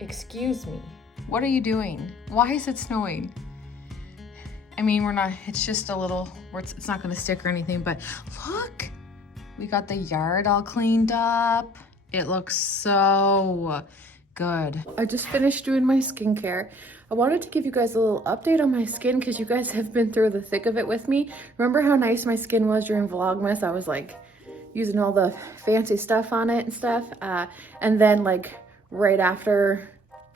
Excuse me. What are you doing? Why is it snowing? I mean, it's just a little, it's not gonna stick or anything, but look, we got the yard all cleaned up. It looks so good. I just finished doing my skincare. I wanted to give you guys a little update on my skin because you guys have been through the thick of it with me. Remember how nice my skin was during Vlogmas? I was like using all the fancy stuff on it and stuff. And then like right after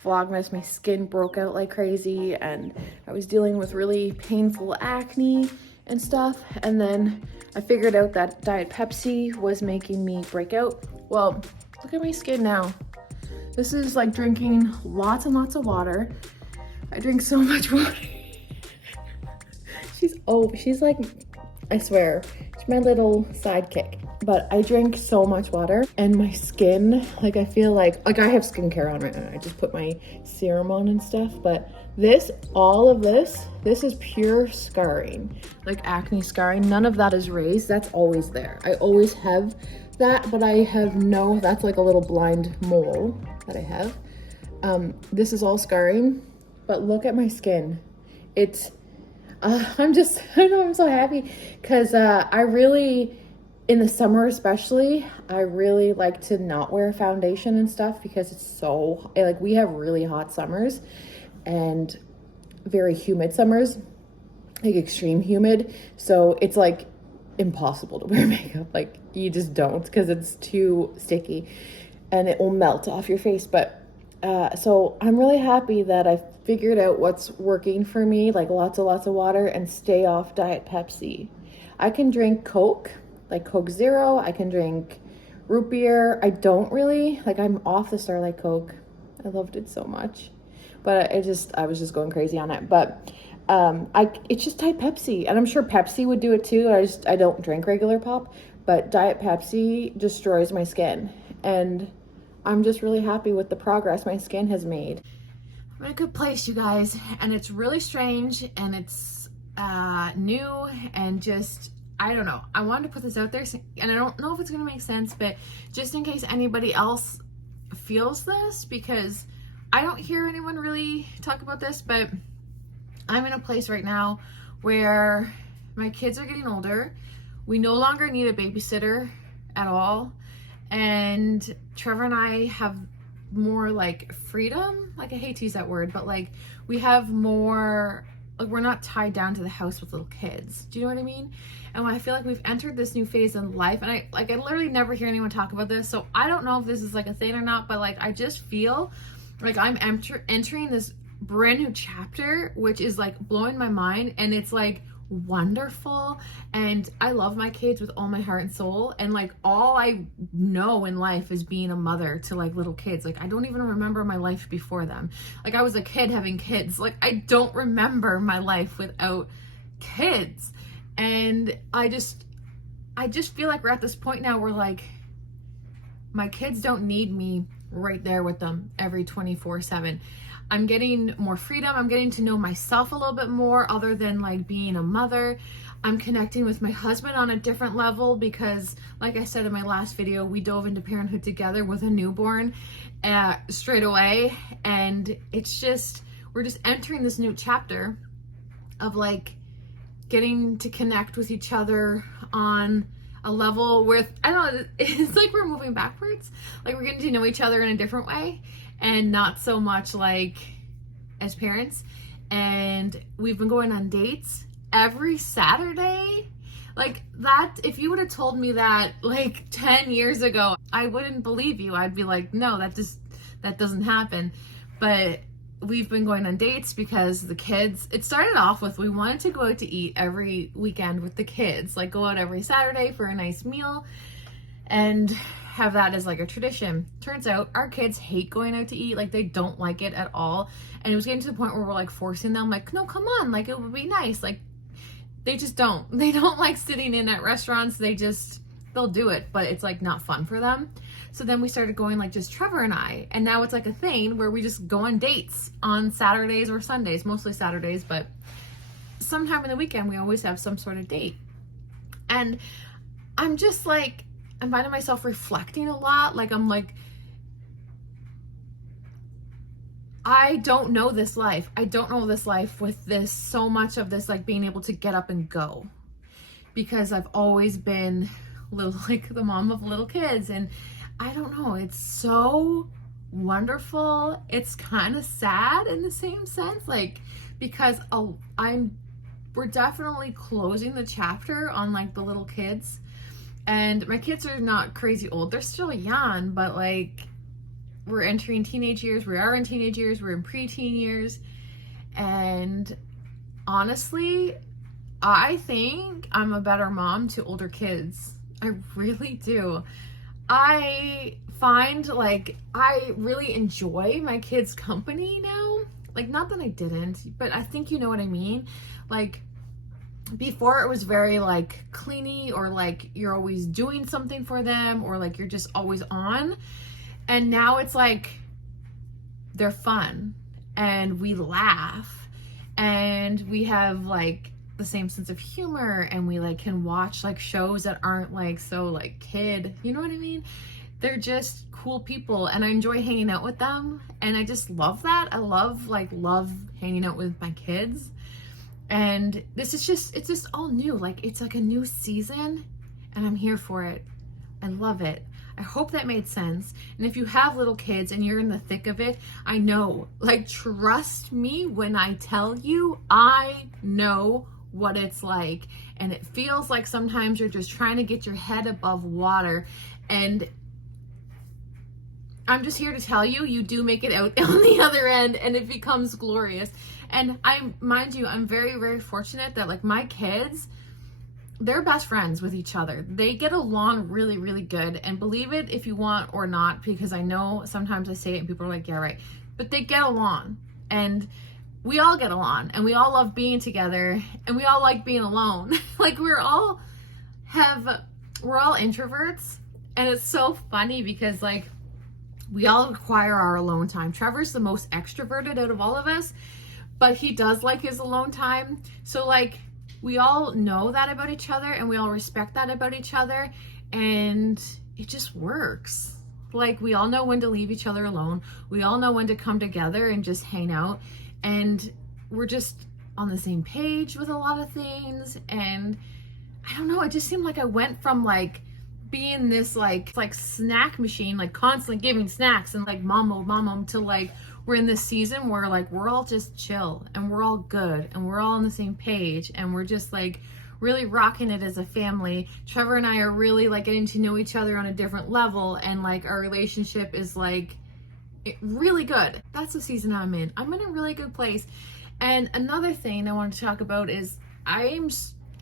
Vlogmas, my skin broke out like crazy and I was dealing with really painful acne and stuff. And then I figured out that Diet Pepsi was making me break out. Well, look at my skin now. This is like drinking lots and lots of water. I drink so much water. She's like, I swear, she's my little sidekick. But I drink so much water and my skin, like I feel like I have skincare on right now. I just put my serum on and stuff, but all of this is pure scarring, like acne scarring. None of that is raised. That's always there. I always have that, but I have that's like a little blind mole that I have. This is all scarring, but look at my skin. It's, I'm so happy because I really, in the summer especially, I really like to not wear foundation and stuff because it's so, like we have really hot summers and very humid summers, like extreme humid. So it's like impossible to wear makeup. Like you just don't because it's too sticky and it will melt off your face. But so I'm really happy that I figured out what's working for me, like lots of water and stay off Diet Pepsi. I can drink Coke, like Coke Zero. I can drink root beer. I don't really, like I'm off the Starlight Coke. I loved it so much. But I was just going crazy on it. But it's just Diet Pepsi. And I'm sure Pepsi would do it too. I don't drink regular pop. But Diet Pepsi destroys my skin. And I'm just really happy with the progress my skin has made. I'm in a good place, you guys. And it's really strange. And it's new. And just, I don't know. I wanted to put this out there. And I don't know if it's going to make sense. But just in case anybody else feels this. Because I don't hear anyone really talk about this, but I'm in a place right now where my kids are getting older. We no longer need a babysitter at all. And Trevor and I have more like freedom. Like I hate to use that word, but like we have more, like we're not tied down to the house with little kids. Do you know what I mean? And I feel like we've entered this new phase in life, and I literally never hear anyone talk about this. So I don't know if this is like a thing or not, but like I just feel like I'm entering this brand new chapter, which is like blowing my mind, and it's like wonderful. And I love my kids with all my heart and soul, and like all I know in life is being a mother to like little kids. Like I don't even remember my life before them. Like I was a kid having kids. Like I don't remember my life without kids. And I just feel like we're at this point now where like my kids don't need me right there with them every 24/7. I'm getting more freedom. I'm getting to know myself a little bit more other than like being a mother. I'm connecting with my husband on a different level because like I said in my last video, we dove into parenthood together with a newborn straight away. And it's just, we're just entering this new chapter of like getting to connect with each other on a level with, I don't know, it's like we're moving backwards. Like we're getting to know each other in a different way and not so much like as parents. And we've been going on dates every Saturday. Like that, if you would have told me that like 10 years ago, I wouldn't believe you. I'd be like, no, that doesn't happen. But we've been going on dates because the kids, it started off with we wanted to go out to eat every weekend with the kids, like go out every Saturday for a nice meal and have that as like a tradition. Turns out our kids hate going out to eat. Like they don't like it at all. And it was getting to the point where we're like forcing them, like, no, come on, like it would be nice. Like they just don't. They don't like sitting in at restaurants. They'll do it, but it's like not fun for them. So then we started going like just Trevor and I, and now it's like a thing where we just go on dates on Saturdays or Sundays, mostly Saturdays, but sometime in the weekend we always have some sort of date. And I'm just like, I'm finding myself reflecting a lot. Like I'm like, I don't know this life. I don't know this life with this, so much of this, like being able to get up and go, because I've always been little, like the mom of little kids. And I don't know, it's so wonderful. It's kind of sad in the same sense, like, because we're definitely closing the chapter on like the little kids. And my kids are not crazy old. They're still young, but like we're entering teenage years. We are in teenage years. We're in preteen years. And honestly, I think I'm a better mom to older kids. I really do. I find like I really enjoy my kids' company now. Like, not that I didn't, but I think you know what I mean. Like, before it was very like cleany, or like you're always doing something for them, or like you're just always on. And now it's like they're fun and we laugh and we have like the same sense of humor, and we like can watch like shows that aren't like so like kid, you know what I mean? They're just cool people and I enjoy hanging out with them, and I just love that. I love hanging out with my kids. And this is just, it's just all new. Like, it's like a new season and I'm here for it. I love it. I hope that made sense. And if you have little kids and you're in the thick of it, I know, like, trust me when I tell you, I know what it's like. And it feels like sometimes you're just trying to get your head above water. And I'm just here to tell you, you do make it out on the other end and it becomes glorious. And mind you, I'm very, very fortunate that like my kids, they're best friends with each other. They get along really, really good. And believe it if you want or not, because I know sometimes I say it and people are like, yeah, right. But they get along, and we all get along, and we all love being together, and we all like being alone. Like we're all introverts, and it's so funny because like we all require our alone time. Trevor's the most extroverted out of all of us, but he does like his alone time. So like we all know that about each other, and we all respect that about each other, and it just works. Like we all know when to leave each other alone. We all know when to come together and just hang out, and we're just on the same page with a lot of things. And I don't know, it just seemed like I went from like being this like snack machine, like constantly giving snacks and like mom to like we're in this season where like we're all just chill and we're all good and we're all on the same page and we're just like really rocking it as a family. Trevor and I are really like getting to know each other on a different level, and like our relationship is like really good. That's the season I'm in. I'm in a really good place. And another thing I wanted to talk about is I'm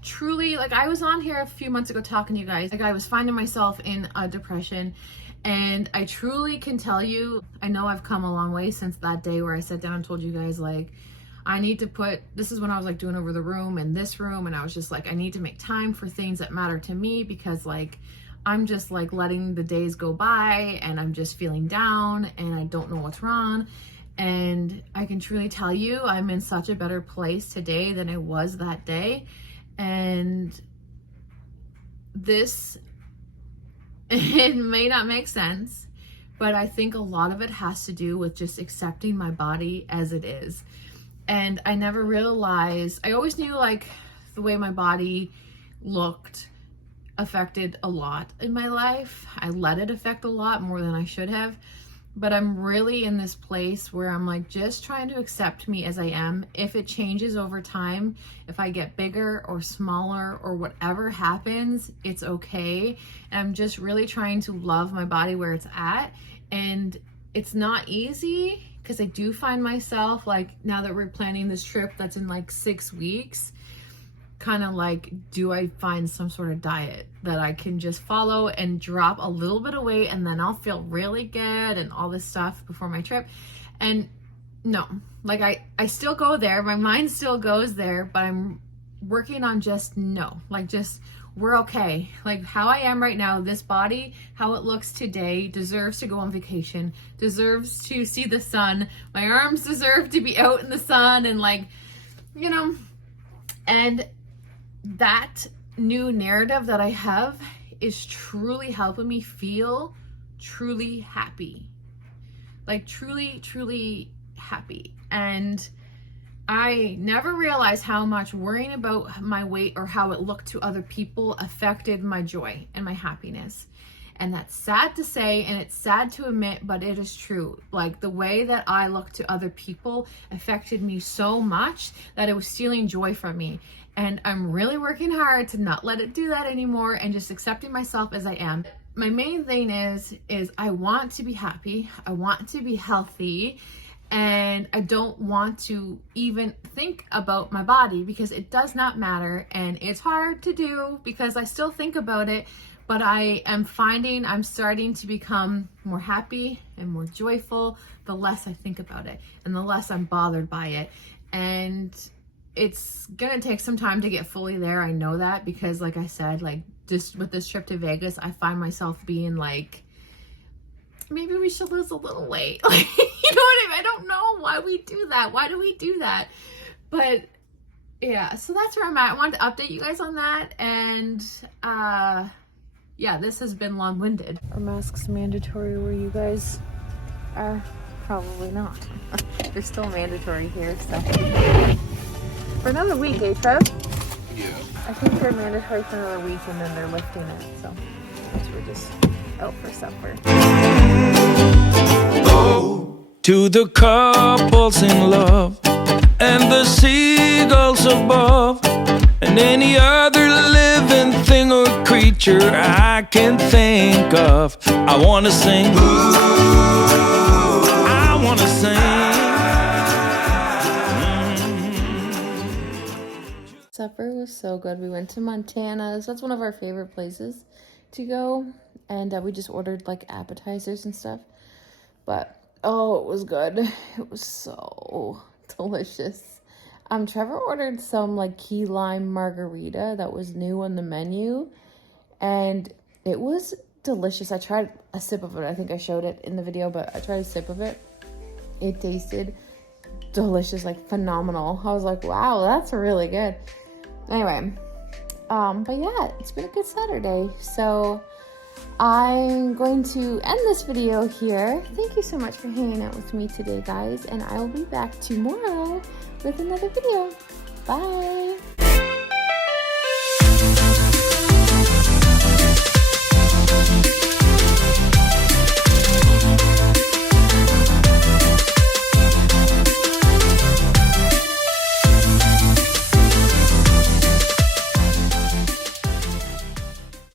truly, like, I was on here a few months ago talking to you guys, like I was finding myself in a depression, and I truly can tell you, I know I've come a long way since that day where I sat down and told you guys like I need to this is when I was like doing over the room and this room, and I was just like I need to make time for things that matter to me, because like I'm just like letting the days go by and I'm just feeling down and I don't know what's wrong. And I can truly tell you I'm in such a better place today than I was that day. And this, it may not make sense, but I think a lot of it has to do with just accepting my body as it is. And I never realized, I always knew like the way my body looked affected a lot in my life. I let it affect a lot more than I should have. But I'm really in this place where I'm like just trying to accept me as I am. If it changes over time, if I get bigger or smaller or whatever happens, it's okay. And I'm just really trying to love my body where it's at. And it's not easy, because I do find myself like, now that we're planning this trip that's in like 6 weeks, kind of like, do I find some sort of diet that I can just follow and drop a little bit of weight and then I'll feel really good and all this stuff before my trip? And no, like I still go there, my mind still goes there, but I'm working on just no, like just we're okay. Like how I am right now, this body, how it looks today, deserves to go on vacation, deserves to see the sun. My arms deserve to be out in the sun, and like, you know, and that new narrative that I have is truly helping me feel truly happy. Like truly, truly happy. And I never realized how much worrying about my weight or how it looked to other people affected my joy and my happiness. And that's sad to say, and it's sad to admit, but it is true. Like, the way that I looked to other people affected me so much that it was stealing joy from me. And I'm really working hard to not let it do that anymore and just accepting myself as I am. My main thing is I want to be happy. I want to be healthy. And I don't want to even think about my body because it does not matter. And it's hard to do because I still think about it. But I am finding I'm starting to become more happy and more joyful the less I think about it and the less I'm bothered by it. And it's gonna take some time to get fully there. I know that because, like I said, like just with this trip to Vegas, I find myself being like, maybe we should lose a little weight. Like, you know what I mean? I don't know why we do that. Why do we do that? But yeah, so that's where I'm at. I wanted to update you guys on that. And yeah, this has been long-winded. Are masks mandatory where you guys are? Probably not. They're still mandatory here, so. For another week, eh, Trev? Yeah. I think they're mandatory for another week and then they're lifting it, so we're just out for supper. Oh, to the couples in love and the seagulls above and any other living thing or creature I can think of, I wanna sing. I wanna sing. Supper was so good. We went to Montana's. That's one of our favorite places to go. And we just ordered like appetizers and stuff. But, oh, it was good. It was so delicious. Trevor ordered some like key lime margarita that was new on the menu. And it was delicious. I tried a sip of it. I think I showed it in the video, but I tried a sip of it. It tasted delicious, like phenomenal. I was like, wow, that's really good. Anyway, but yeah, it's been a good Saturday. So I'm going to end this video here. Thank you so much for hanging out with me today, guys. And I will be back tomorrow with another video. Bye.